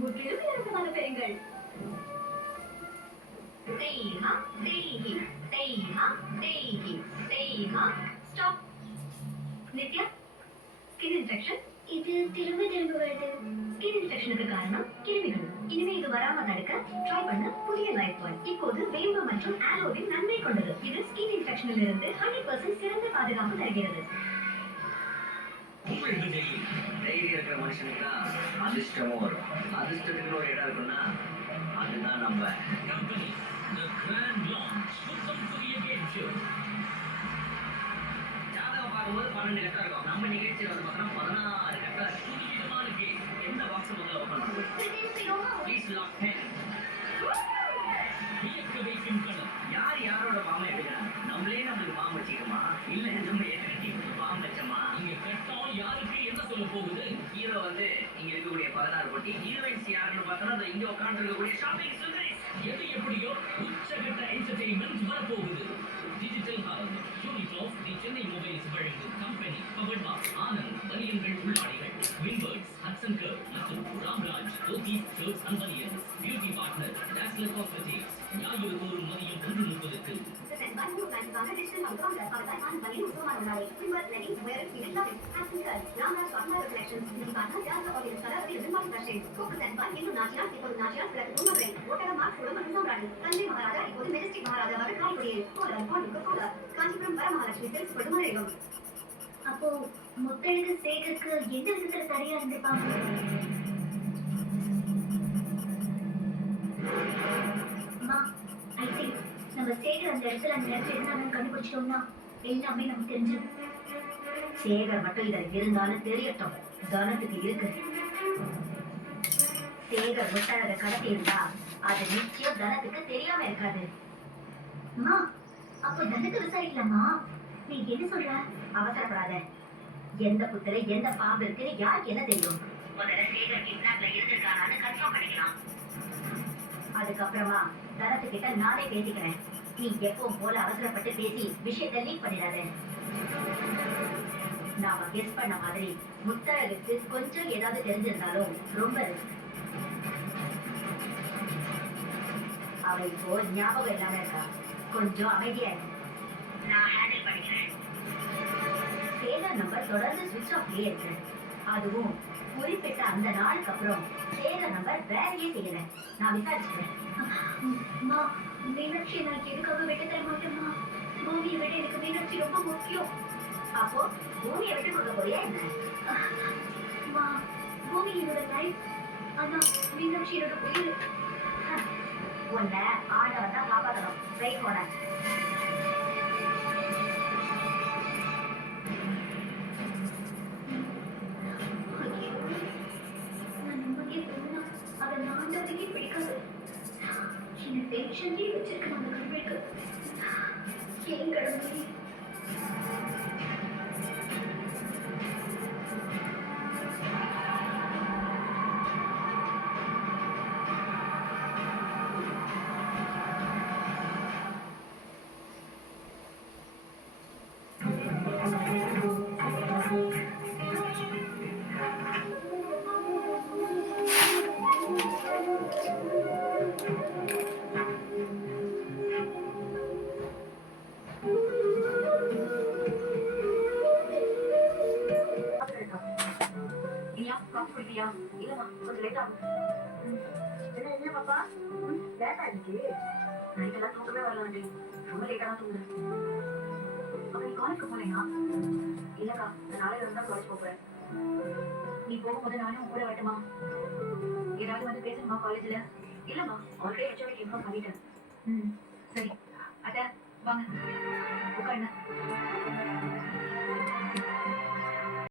முற்றிலும் இலவசமாக பெறுங்கள். தேய்மா தேய்கி தேய்மா தேய்கி தேய்மா ஸ்டாப். Nithya, skin infection. இது திரும்ப திரும்ப வருது. ஸ்கின் இன்ஃபெக்ஷனுக்கு காரணம் கிருமிகள். இனிமே இது வராம தடுக்க ட்ரை பண்ண புதிய லைஃப் பாய். இப்போது வேம்பு மற்றும் ஆலோவின் நன்மை கொண்டது. இது ஸ்கின் இன்ஃபெக்ஷனில் இருந்து 100% சிறந்த பாதுகாப்பு தருகிறது. தைரியம் இருக்கிற மனுஷனுக்கு தான் அதிர்ஷ்டமும் வரும். அதிர்ஷ்டத்துக்கு ஒரு இடம் இருக்குன்னா அதுதான் நம்ம கம்பெனி. The Grand Launch சுத்தம் புதிய கேம் ஷோ. ஜாதகம் பார்க்கும்போது 12 கட்டா இருக்கும். நம்ம நிகழ்ச்சியில் வந்து பார்த்தோம்னா 16 கட்டா இருக்கு. புதுவிதமான கேம். எந்த பாக்ஸ் முதல்ல ஓப்பன் பண்ணுவோம்? Please lock 10. வியக்க வைக்கும் களம். யார் யாரோட பாம்பை எடுக்கிறாங்க? நம்மளே நம்மளுக்கு பாம்பு வச்சுக்கோமா, இல்லை நம்ம ஏற்கனவே பாம்பு வச்சோமா? இங்க கட்டம் யாருக்கு என்ன சொல்ல போகுது? ஹீரோ வந்து இங்க இருக்கக்கூடிய 16 போட்டி. ஹீரோயின்ஸ் யாருன்னு பார்த்தோம்னா இங்க உட்கார்ந்து இருக்கக்கூடிய ஷாப்பிங் சுந்தரிஸ். எது எப்படியோ உச்சகட்ட என்டர்டெயின்மெண்ட் வரப்போகுது. Digital hall unit of the Chennai Mobiles வழங்கும் கம்பெனி பவர்ட் பை ஆனந்த் பனியன்கள் உள்ளாடைகள், வின்பர்ட்ஸ், ஹட்சன் கர் மற்றும் ராம்ராஜ் ஓகீஸ் ஷர்ட்ஸ் அண்ட் பனியன்ஸ். Beauty partner Dazzler cosmetics. ஞாயிறு தோறும் மதியம் 1:30க்கு. அப்போ முத்தழகு சேகருக்கு எந்த விதத்துல தடையா இருந்திருப்பாங்க? அம்மா, ஐ திங்க் நம்ம சேகர் அந்த இடத்துல அந்த நேரத்தில் இருந்தாங்கன்னு கண்டுபிடிச்சிட்டோம்னா எல்லாமே நமக்கு தெரிஞ்சிடும். சேகர் மட்டும் இதை இருந்தாலும் தெரியட்டும். தனத்துக்கு இருக்கு. சேகர் முத்தழக கடத்தி இருந்தா அது நிச்சயம் தனத்துக்கு தெரியாம இருக்காது. அம்மா, அப்போ தனத்தை விசாரிக்கலாமா? நீ என்ன சொல்ற? அவசரப்படாத. எந்த புத்துல எந்த பாம்பு இருக்குன்னு யாருக்கு என்ன தெரியும்? முதல்ல சேகர் கிட்னாப்ல இருந்திருக்கானான்னு கன்ஃபார்ம் பண்ணிக்கலாம். அதுக்கப்புறமா தனத்துக்கிட்ட நானே பேசிக்கிறேன். நீ எப்பவும் போல அவசரப்பட்டு பேசி விஷயத்தை லீக் பண்ணிடாத. நாம கெஸ் பண்ண மாதிரி முத்தழகுக்கு கொஞ்சம் ஏதாவது தெரிஞ்சிருந்தாலும் ரொம்ப ரிஸ்க். அவ இப்போ ஞாபகம் இல்லாம இருக்கா. கொஞ்சம் அமைதியா இருக்கு. நான் ஹேண்டில் பண்ணிக்கிறேன். சேகர் நம்பர் தொடர்ந்து சுவிட்ச் ஆஃப்லயே இருக்கு. அதுவும் குறிப்பிட்ட அந்த நாளுக்கு அப்புறம் சேகர் நம்பர் வேலையே செய்யல. நான் விசாரிச்சுக்கிறேன். மீனாட்சி நான் எதுக்காக விட்டு தர மாட்டேம்மா. பூமியை விட எனக்கு மீனாட்சி ரொம்ப முக்கியம். அப்போ பூமியை விட்டு கொடுக்க போறியா என்ன? பூமி என்னோட லைஃப், ஆனா மீனாட்சி என்னோட உயிர். உன்னை ஆண்டவன் தான் காப்பாற்றணும். ரைட் போன டென்ஷன்லயே வச்சிருக்கேன் அந்த கல்விக்கு. ஏன் கடவுளே? இல்லையா? இல்லம்மா, கொஞ்சம் லேட் ஆகும். என்ன பாப்பா லேட் ஆகிடுச்சு? நைட்டெல்லாம் தூக்கமே வரல ஆண்டி. ரொம்ப லேட்டாக தான் தூங்குறேன். அப்போ நீ காலேஜ்க்கு போனீங்களா? இல்லக்கா, நான் நாளையில இருந்தா காலேஜ் போகிறேன். நீ போகும்போது நானும் கூட வரட்டுமா? ஏதாவது வந்து பேசணுமா காலேஜில்? இல்லம்மா, ஆல்ரெடி ஹெச்ஓடிக்கு இன்ஃபார்ம் பண்ணிட்டேன்.